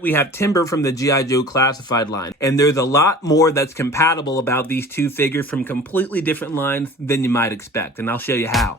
We have Timber from the G.I. Joe Classified line, and there's a lot more that's compatible about these two figures from completely different lines than you might expect, and I'll show you how.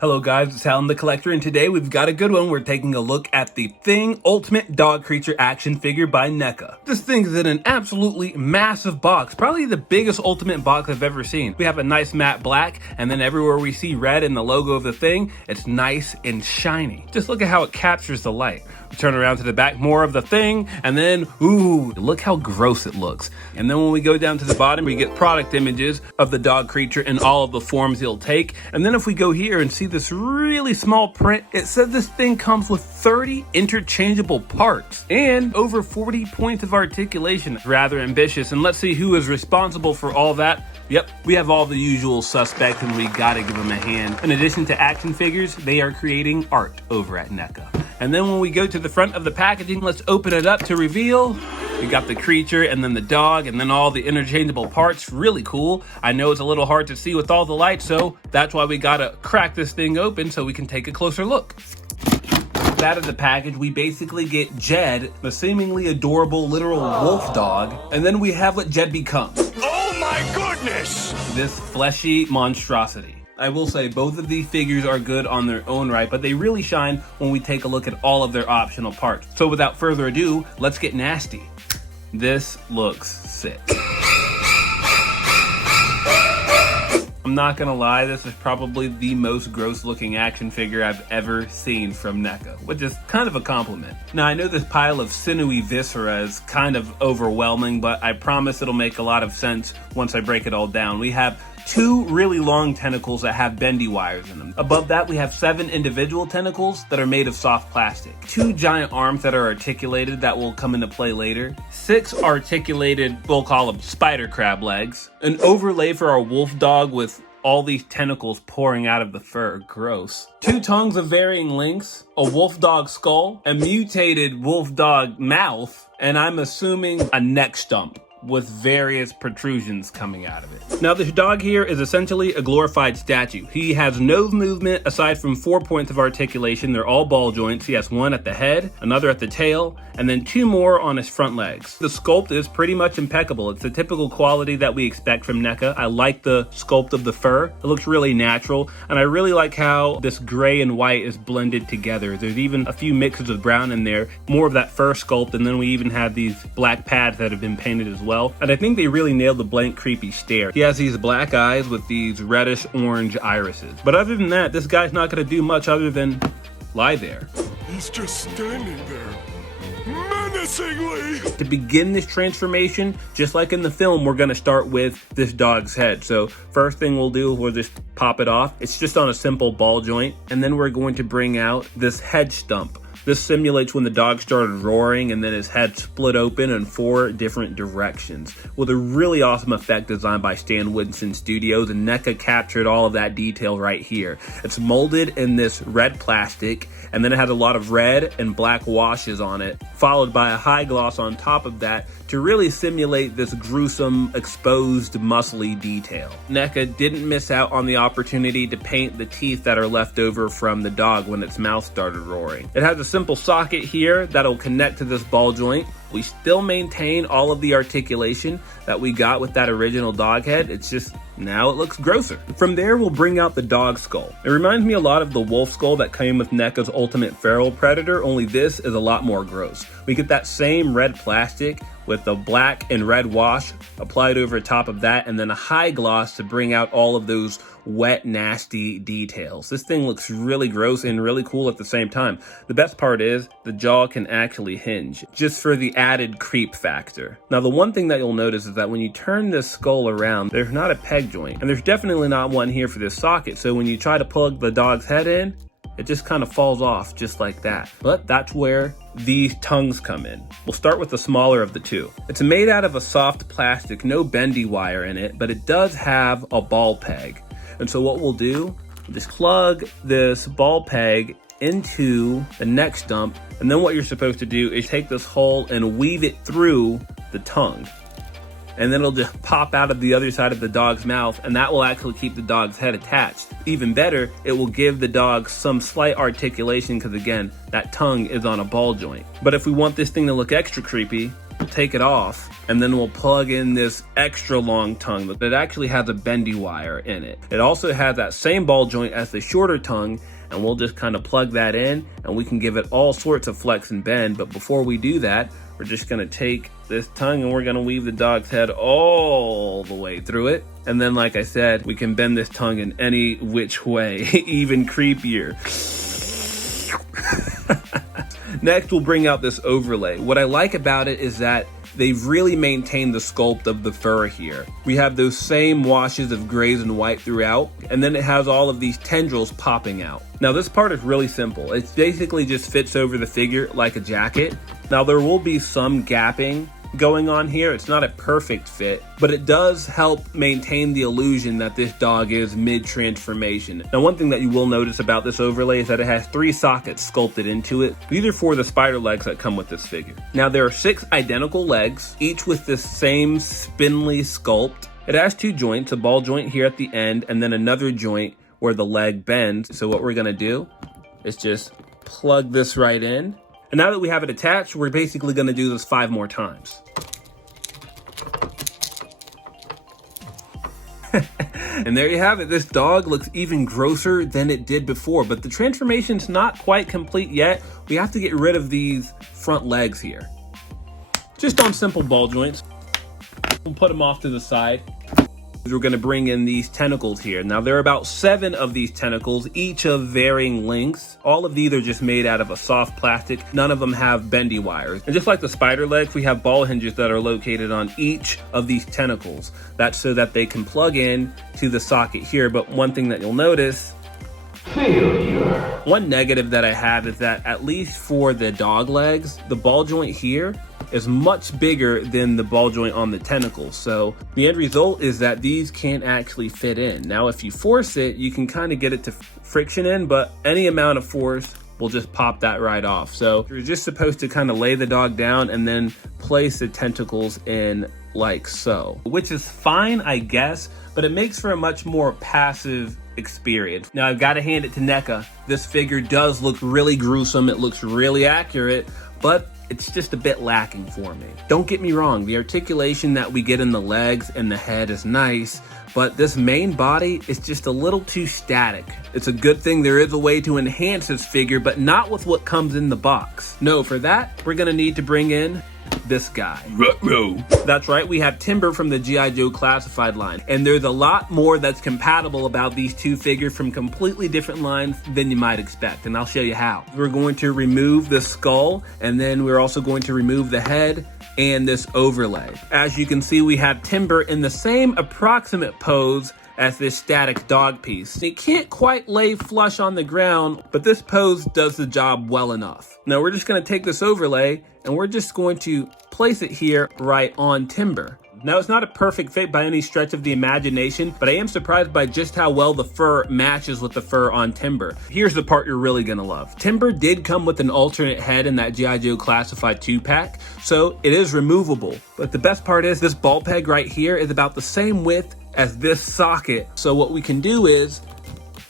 Hello guys, it's Alan the Collector, and today we've got a good one. We're taking a look at the Thing Ultimate Dog Creature action figure by NECA. This thing is in an absolutely massive box, probably the biggest Ultimate box I've ever seen. We have a nice matte black, and then everywhere we see red in the logo of the Thing, it's nice and shiny. Just look at how it captures the light. We turn around to the back, more of the Thing, and then, ooh, look how gross it looks. And then when we go down to the bottom, we get product images of the dog creature in all of the forms he'll take. And then if we go here and see this really small print, it says this thing comes with 30 interchangeable parts and over 40 points of articulation. Rather ambitious, and let's see who is responsible for all that. Yep, we have all the usual suspects, and we gotta give them a hand. In addition to action figures, they are creating art over at NECA. And then when we go to the front of the packaging, let's open it up to reveal. We got the creature and then the dog and then all the interchangeable parts. Really cool. I know it's a little hard to see with all the lights, so that's why we gotta crack this thing open so we can take a closer look. Out of the package, we basically get Jed, the seemingly adorable literal wolf dog, and then we have what Jed becomes. Oh my goodness! This fleshy monstrosity. I will say both of these figures are good on their own right, but they really shine when we take a look at all of their optional parts. So without further ado, let's get nasty. This looks sick. I'm not gonna lie, this is probably the most gross looking action figure I've ever seen from NECA, which is kind of a compliment. Now I know this pile of sinewy viscera is kind of overwhelming, but I promise it'll make a lot of sense once I break it all down. We have 2 really long tentacles that have bendy wires in them. Above that, we have 7 individual tentacles that are made of soft plastic. 2 giant arms that are articulated that will come into play later. 6 articulated, we'll call them spider crab legs. An overlay for our wolf dog with all these tentacles pouring out of the fur. Gross. 2 tongues of varying lengths, a wolf dog skull, a mutated wolf dog mouth, and I'm assuming a neck stump with various protrusions coming out of it. Now this dog here is essentially a glorified statue. He has no movement aside from 4 points of articulation. They're all ball joints. He has 1 at the head, another at the tail, and then 2 more on his front legs. The sculpt is pretty much impeccable. It's the typical quality that we expect from NECA. I like the sculpt of the fur. It looks really natural, and I really like how this gray and white is blended together. There's even a few mixes of brown in there, more of that fur sculpt, and then we even have these black pads that have been painted as well. And I think they really nailed the blank, creepy stare. He has these black eyes with these reddish orange irises. But other than that, this guy's not gonna do much other than lie there. He's just standing there, menacingly! To begin this transformation, just like in the film, we're gonna start with this dog's head. So first thing we'll do, we'll just pop it off. It's just on a simple ball joint. And then we're going to bring out this head stump. This simulates when the dog started roaring and then his head split open in 4 different directions with a really awesome effect designed by Stan Winston Studios, and NECA captured all of that detail right here. It's molded in this red plastic, and then it has a lot of red and black washes on it, followed by a high gloss on top of that to really simulate this gruesome, exposed, muscly detail. NECA didn't miss out on the opportunity to paint the teeth that are left over from the dog when its mouth started roaring. It has a simple socket here that'll connect to this ball joint. We still maintain all of the articulation that we got with that original dog head. It's just now it looks grosser. From there, we'll bring out the dog skull. It reminds me a lot of the wolf skull that came with NECA's Ultimate Feral Predator, only this is a lot more gross. We get that same red plastic with the black and red wash applied over top of that, and then a high gloss to bring out all of those wet, nasty details. This thing looks really gross and really cool at the same time. The best part is the jaw can actually hinge, just for the added creep factor. Now, the one thing that you'll notice is that when you turn this skull around, there's not a peg joint, and there's definitely not one here for this socket. So when you try to plug the dog's head in, it just kind of falls off just like that. But that's where these tongues come in. We'll start with the smaller of the 2. It's made out of a soft plastic, no bendy wire in it, but it does have a ball peg. And so what we'll do, just plug this ball peg into the neck stump, and then what you're supposed to do is take this hole and weave it through the tongue. and then it'll just pop out of the other side of the dog's mouth, and that will actually keep the dog's head attached. Even better, it will give the dog some slight articulation because again, that tongue is on a ball joint. But if we want this thing to look extra creepy, we'll take it off and then we'll plug in this extra long tongue that actually has a bendy wire in it. It also has that same ball joint as the shorter tongue, and we'll just kind of plug that in and we can give it all sorts of flex and bend. But before we do that, we're just gonna take this tongue and we're gonna weave the dog's head all the way through it. And then, like I said, we can bend this tongue in any which way, even creepier. Next, we'll bring out this overlay. What I like about it is that they've really maintained the sculpt of the fur here. We have those same washes of grays and white throughout, and then it has all of these tendrils popping out. Now this part is really simple. It basically just fits over the figure like a jacket. Now there will be some gapping going on here. It's not a perfect fit, but it does help maintain the illusion that this dog is mid-transformation. Now one thing that you will notice about this overlay is that it has 3 sockets sculpted into it. These are for the spider legs that come with this figure. Now there are 6 identical legs, each with this same spindly sculpt. It has 2 joints, a ball joint here at the end, and then another joint where the leg bends. So what we're gonna do is just plug this right in. And now that we have it attached, we're basically gonna do this 5 more times. And there you have it. This dog looks even grosser than it did before, but the transformation's not quite complete yet. We have to get rid of these front legs here. Just on simple ball joints. We'll put them off to the side. We're going to bring in these tentacles here. Now there are about 7 of these tentacles, each of varying lengths. All of these are just made out of a soft plastic. None of them have bendy wires. And just like the spider legs, we have ball hinges that are located on each of these tentacles. That's so that they can plug in to the socket here. But one thing that you'll notice, failure. One negative that I have is that at least for the dog legs, the ball joint here is much bigger than the ball joint on the tentacles. So the end result is that these can't actually fit in. Now, if you force it, you can kind of get it to friction in, but any amount of force will just pop that right off. So you're just supposed to kind of lay the dog down and then place the tentacles in like so, which is fine, I guess, but it makes for a much more passive experience. Now, I've got to hand it to NECA. This figure does look really gruesome. It looks really accurate, but it's just a bit lacking for me. Don't get me wrong, the articulation that we get in the legs and the head is nice, but this main body is just a little too static. It's a good thing there is a way to enhance this figure, but not with what comes in the box. No, for that, we're gonna need to bring in this guy. Ruh-roh. That's right, we have Timber from the G.I. Joe Classified line, and there's a lot more that's compatible about these 2 figures from completely different lines than you might expect, and I'll show you how. We're going to remove the skull, and then we're also going to remove the head and this overlay. As you can see, we have Timber in the same approximate pose as this static dog piece. It can't quite lay flush on the ground, but this pose does the job well enough. Now we're just gonna take this overlay and we're just going to place it here right on Timber. Now it's not a perfect fit by any stretch of the imagination, but I am surprised by just how well the fur matches with the fur on Timber. Here's the part you're really gonna love. Timber did come with an alternate head in that G.I. Joe Classified 2-pack, so it is removable. But the best part is this ball peg right here is about the same width as this socket. So what we can do is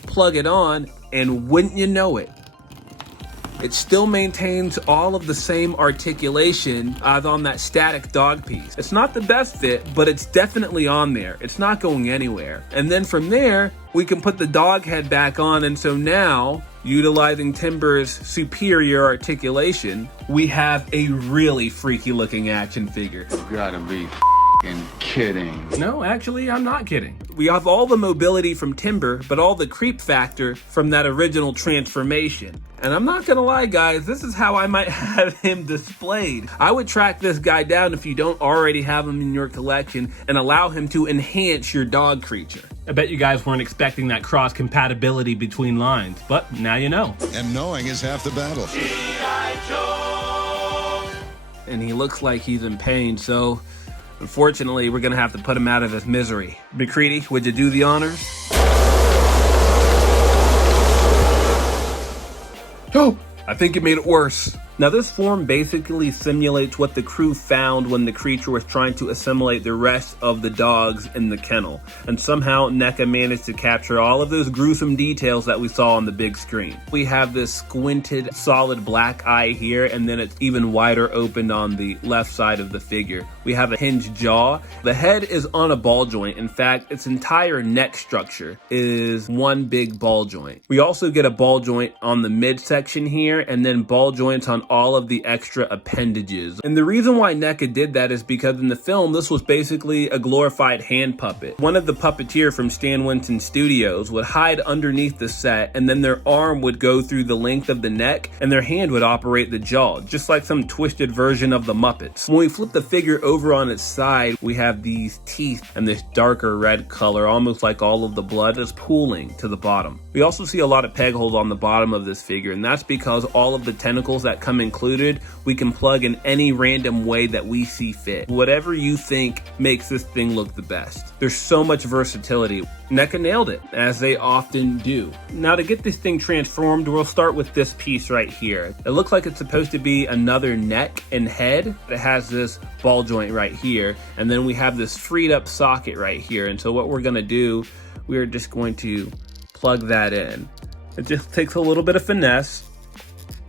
plug it on, and wouldn't you know it, it still maintains all of the same articulation as on that static dog piece. It's not the best fit, but it's definitely on there. It's not going anywhere. And then from there, we can put the dog head back on, and so now, utilizing Timber's superior articulation, we have a really freaky looking action figure. You gotta be kidding. No, actually, I'm not kidding. We have all the mobility from Timber, but all the creep factor from that original transformation. And I'm not gonna lie, guys, this is how I might have him displayed. I would track this guy down if you don't already have him in your collection and allow him to enhance your dog creature. I bet you guys weren't expecting that cross compatibility between lines, but now you know. And knowing is half the battle. And he looks like he's in pain, so unfortunately, we're gonna have to put him out of his misery. McCready, would you do the honors? Oh, I think it made it worse. Now this form basically simulates what the crew found when the creature was trying to assimilate the rest of the dogs in the kennel, and somehow NECA managed to capture all of those gruesome details that we saw on the big screen. We have this squinted solid black eye here, and then it's even wider opened on the left side of the figure. We have a hinged jaw. The head is on a ball joint. In fact, its entire neck structure is one big ball joint. We also get a ball joint on the midsection here, and then ball joints on all of the extra appendages. And the reason why NECA did that is because in the film, this was basically a glorified hand puppet. One of the puppeteer from Stan Winston Studios would hide underneath the set, and then their arm would go through the length of the neck, and their hand would operate the jaw, just like some twisted version of the Muppets. When we flip the figure over on its side, we have these teeth and this darker red color, almost like all of the blood is pooling to the bottom. We also see a lot of peg holes on the bottom of this figure, and that's because all of the tentacles that come included, we can plug in any random way that we see fit. Whatever you think makes this thing look the best. There's so much versatility. NECA nailed it, as they often do. Now to get this thing transformed, we'll start with this piece right here. It looks like it's supposed to be another neck and head. It has this ball joint right here, and then we have this freed up socket right here. And so what we're gonna do, we're just going to plug that in. It just takes a little bit of finesse.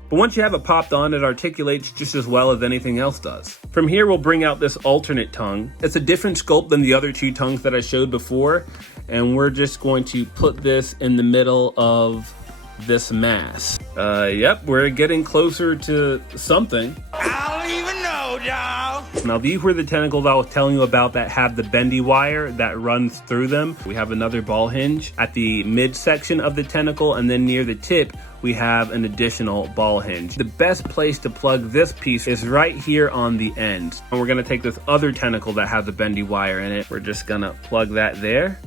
But once you have it popped on, it articulates just as well as anything else does. From here, we'll bring out this alternate tongue. It's a different sculpt than the other two tongues that I showed before, and we're just going to put this in the middle of this mass. Yep, we're getting closer to something. I don't even know, y'all. Now these were the tentacles I was telling you about that have the bendy wire that runs through them. We have another ball hinge at the midsection of the tentacle, and then near the tip, we have an additional ball hinge. The best place to plug this piece is right here on the end. And we're gonna take this other tentacle that has a bendy wire in it. We're just gonna plug that there.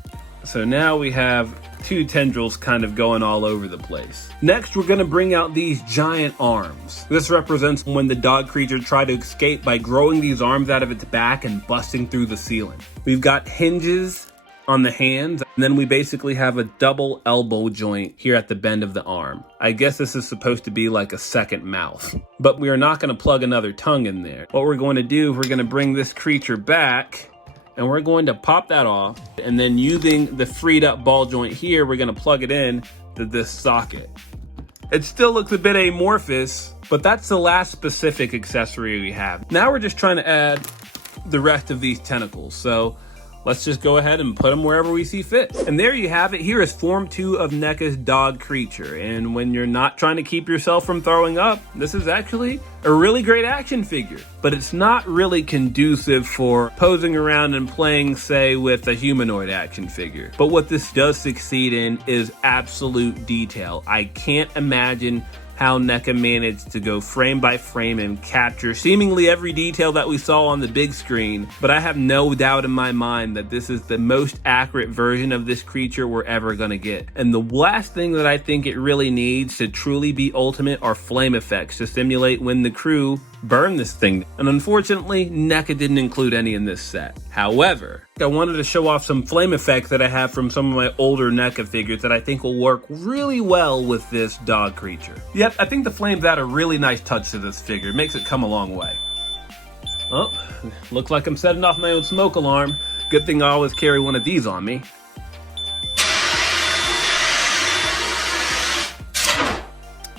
So now we have two tendrils kind of going all over the place. Next, we're gonna bring out these giant arms. This represents when the dog creature tried to escape by growing these arms out of its back and busting through the ceiling. We've got hinges on the hands, and then we basically have a double elbow joint here at the bend of the arm. I guess this is supposed to be like a second mouth, but we are not gonna plug another tongue in there. What we're going to do, we're gonna bring this creature back, and we're going to pop that off, and then using the freed up ball joint here, we're gonna plug it in to this socket. It still looks a bit amorphous, but that's the last specific accessory we have. Now we're just trying to add the rest of these tentacles. So let's just go ahead and put them wherever we see fit. And there you have it. Here is Form 2 of NECA's dog creature. And when you're not trying to keep yourself from throwing up, this is actually a really great action figure. But it's not really conducive for posing around and playing, say, with a humanoid action figure. But what this does succeed in is absolute detail. I can't imagine how NECA managed to go frame by frame and capture seemingly every detail that we saw on the big screen, but I have no doubt in my mind that this is the most accurate version of this creature we're ever gonna get. And the last thing that I think it really needs to truly be ultimate are flame effects to simulate when the crew burn this thing. And unfortunately, NECA didn't include any in this set. However, I wanted to show off some flame effects that I have from some of my older NECA figures that I think will work really well with this dog creature. Yep, I think the flames add a really nice touch to this figure. It makes it come a long way. Oh, looks like I'm setting off my own smoke alarm. Good thing I always carry one of these on me.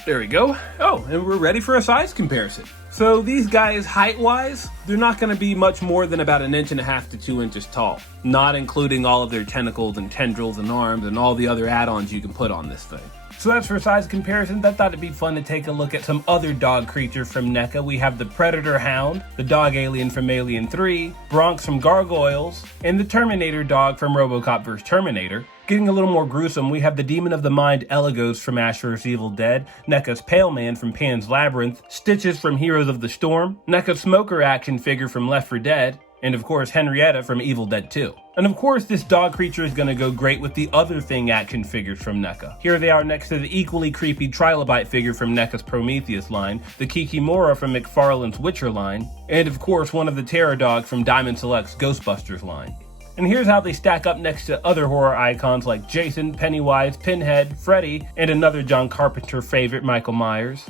There we go. Oh, and we're ready for a size comparison. So these guys, height-wise, they're not gonna be much more than about 1.5 to 2 inches tall, not including all of their tentacles and tendrils and arms and all the other add-ons you can put on this thing. So that's for size comparisons. I thought it'd be fun to take a look at some other dog creatures from NECA. We have the Predator Hound, the dog alien from Alien 3, Bronx from Gargoyles, and the Terminator dog from RoboCop vs. Terminator. Getting a little more gruesome, we have the Demon of the Mind Elegos from Ash vs. Evil Dead, NECA's Pale Man from Pan's Labyrinth, Stitches from Heroes of the Storm, NECA's Smoker action figure from Left 4 Dead, and of course Henrietta from Evil Dead 2. And of course this dog creature is going to go great with the Other Thing action figures from NECA. Here they are next to the equally creepy Trilobite figure from NECA's Prometheus line, the Kikimora from McFarlane's Witcher line, and of course one of the Terror Dogs from Diamond Select's Ghostbusters line. And here's how they stack up next to other horror icons like Jason, Pennywise, Pinhead, Freddy, and another John Carpenter favorite, Michael Myers.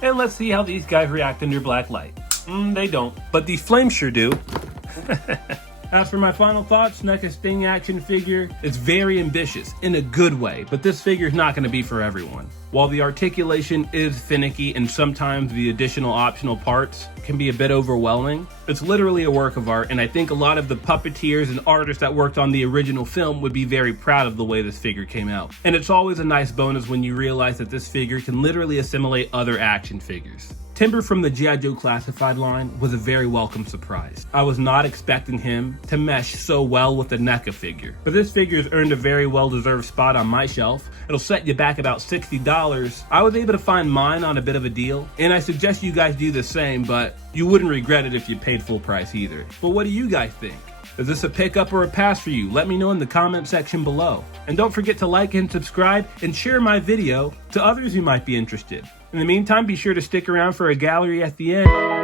And let's see how these guys react under black light. They don't, but the flames sure do. As for my final thoughts, NECA Sting action figure is very ambitious in a good way, but this figure is not going to be for everyone. While the articulation is finicky and sometimes the additional optional parts can be a bit overwhelming, it's literally a work of art, and I think a lot of the puppeteers and artists that worked on the original film would be very proud of the way this figure came out. And it's always a nice bonus when you realize that this figure can literally assimilate other action figures. Timber from the G.I. Joe Classified line was a very welcome surprise. I was not expecting him to mesh so well with the NECA figure, but this figure has earned a very well-deserved spot on my shelf. It'll set you back about $60. I was able to find mine on a bit of a deal, and I suggest you guys do the same, but you wouldn't regret it if you paid full price either. But what do you guys think? Is this a pickup or a pass for you? Let me know in the comment section below. And don't forget to like and subscribe and share my video to others who might be interested. In the meantime, be sure to stick around for a gallery at the end.